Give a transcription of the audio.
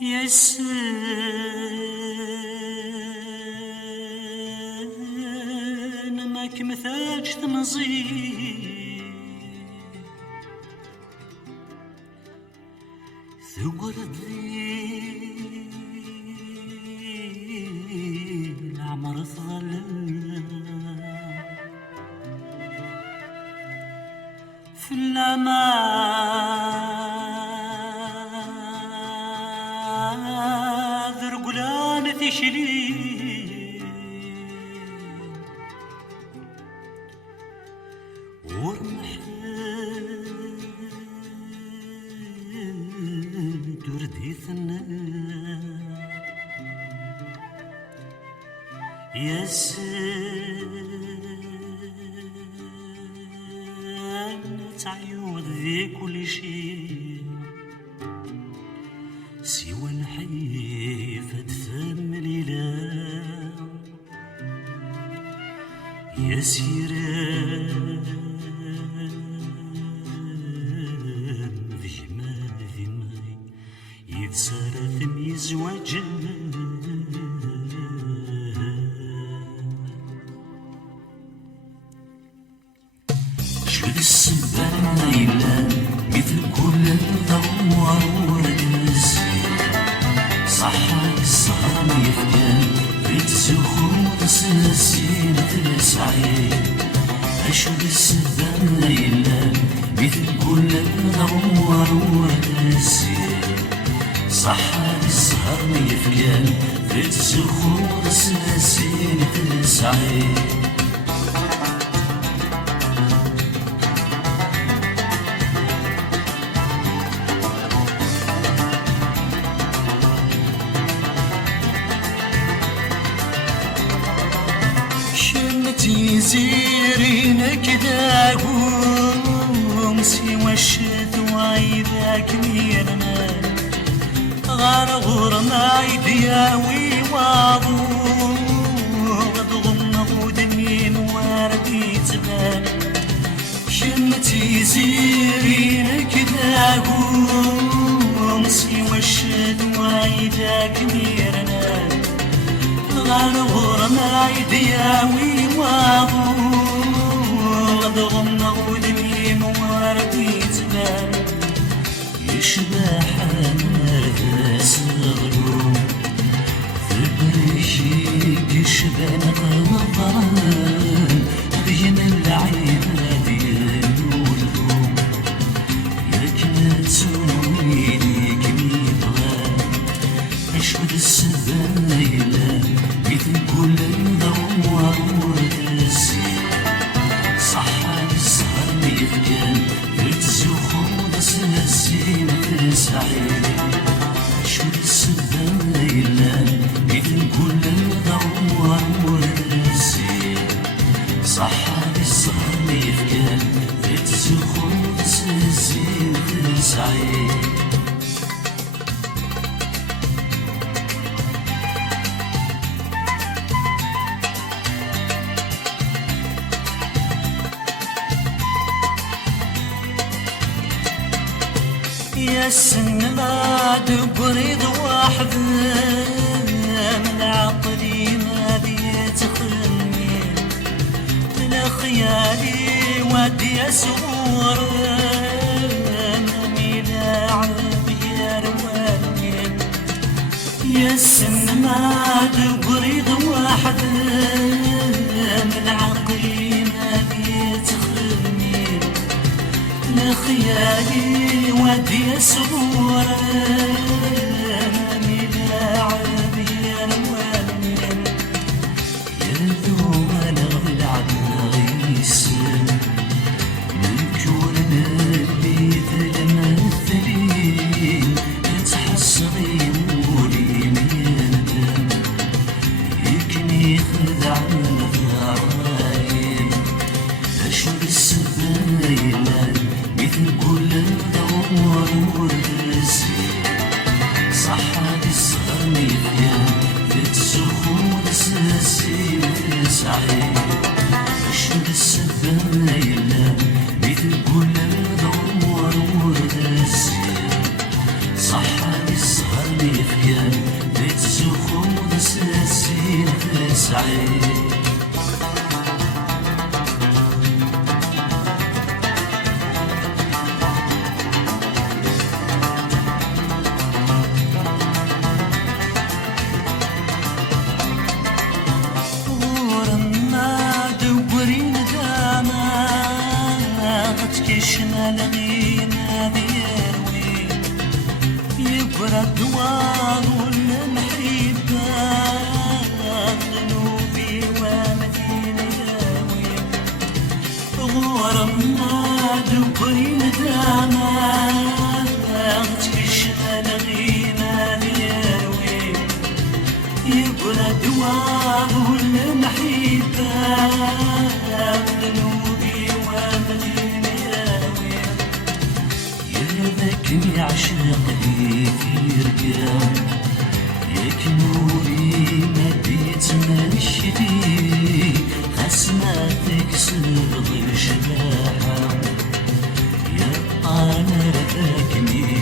يسن ما كمثاج تمزي ثقل الذيل عمر ظلم في الأمان ذرقلان تشلي ورمحد ورديثنا يسن تعيود ذي كل شيء سوى الحيفة فم الإله يسيران ذيما يتسارى ثميز وجه السبان ليلة مثل كل الضوار والنسيم صحاك السهر يفكان بيت الزخور سلسين تسعين أشوف السبان ليلة مثل كل الضوار والنسيم صحاك السهر يفكان بيت الزخور سلسين تسعين تيزيرين كدا قوم سوى الشتوى ذاك ميرنا غار ما يدياوي واضو غضغم ودمين واردي تبان شمتي زيرين كدا قوم سوى الشتوى ذاك ميرنا غار ما يدياوي غضغم ودمي مواردي تبان يشبح هذا صغرو في بريشيك يشبان غمضان بين العباد ينولهم يكنت سنوينك ميبغان أشهد السبان ليلة مثل كل الضوار والنسيم صحاك السهر ميفكان درت الزخور سلسين تسعين أشهد السبان ليلة مثل كل الضوار والنسيم صحاك السهر ميفكان درت الزخور سلسين تسعين يا السن ما تبرد واحد من عقلي ما بيتخني لا خيالي ودي أسور ماني لاعب يا رواني يا السن ما تبرد واحد من عقلي ما بيتخني لا خيالي ودي أسور ماني لاعب يا رواني يا ذو أنا غلعب غيسن من كورنا اللي الممثلين تحصرين ولي ميندم يكني خدعنا ضعاين أشوف السبايلة مثل كل الدوار والرسيم سعيد لغينا ديروي يبرى الدوار والمحبة ذنوبي ومديناوي غورنا دبري نداما تكشنا لغينا ديروي يبرى الدوار والمحبة ذنوبي ومديناوي ذاكني عشاق لي في رقام ياك نوري ما بيتمشي خسمة تكسر ضي جناحها يا أنا ذاكني